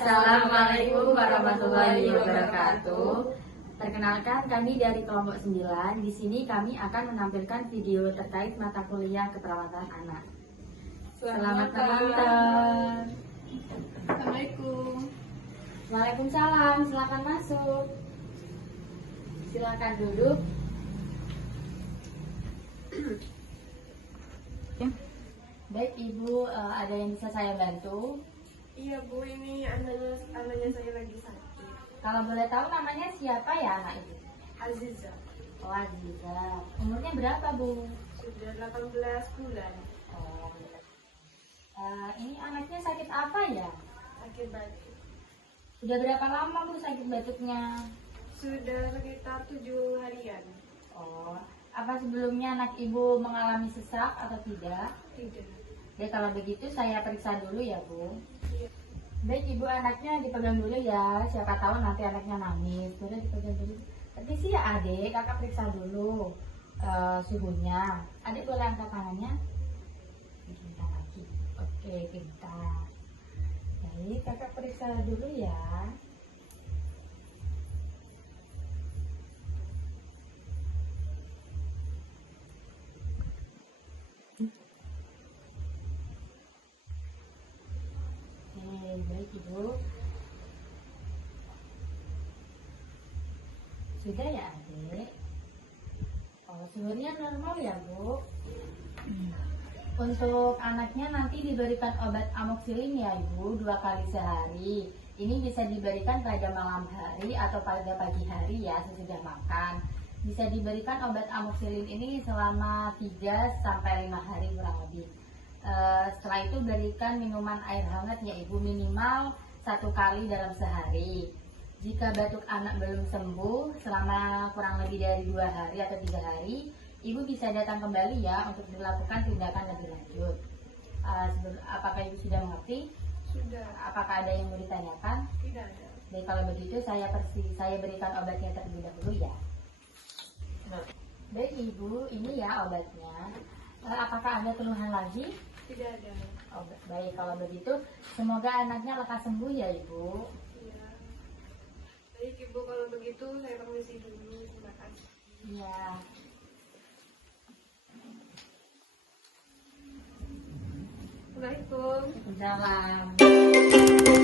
Assalamualaikum warahmatullahi wabarakatuh. Perkenalkan, kami dari kelompok 9. Di sini kami akan menampilkan video terkait mata kuliah keperawatan anak. Selamat menonton. Assalamualaikum. Waalaikumsalam. Silakan masuk. Silakan duduk. Baik Ibu, ada yang bisa saya bantu? Iya Bu, ini anaknya saya lagi sakit. Kalau boleh tahu namanya siapa ya anak itu? Aziza, Oh, Aziza. Umurnya berapa Bu? sudah 18 bulan, Oh, ini anaknya sakit apa ya? sakit batuk. Sudah berapa lama Bu sakit batuknya? Sudah sekitar 7 harian. Oh, apa sebelumnya anak Ibu mengalami sesak atau tidak? Tidak. Ya kalau begitu saya periksa dulu ya Bu. Iya. Baik Ibu, anaknya dipegang dulu ya. Siapa tahu nanti anaknya nangis. Boleh dipegang dulu. Tapi sih ya adik, kakak periksa dulu suhunya. Adik boleh angkat tangannya? Pintar lagi. Oke, pintar. Baik, kakak periksa dulu ya. Baik Ibu. Sudah ya adik? Oh, suhunya normal ya Bu? Untuk anaknya nanti diberikan obat amoxicillin ya Ibu, 2 kali sehari. Ini bisa diberikan pada malam hari atau pada pagi hari ya, sesudah makan. Bisa diberikan obat amoxicillin ini selama 3-5 hari kurang lebih. Setelah itu berikan minuman air hangat ya Ibu, minimal 1 kali dalam sehari. Jika batuk anak belum sembuh selama kurang lebih dari 2 hari atau 3 hari, Ibu bisa datang kembali ya untuk dilakukan tindakan lebih lanjut. Apakah Ibu sudah mengerti? Sudah. Apakah ada yang mau ditanyakan? Tidak ada. Baik, kalau begitu saya berikan obatnya terlebih dahulu ya. Baik Ibu, ini ya obatnya. Apakah ada keluhan lagi? Tidak ada. Oh, baik, kalau begitu semoga anaknya lekas sembuh ya Ibu. Iya. Baik Ibu, kalau begitu saya permisi dulu. Terima kasih. Iya. Assalamualaikum. Waalaikumsalam.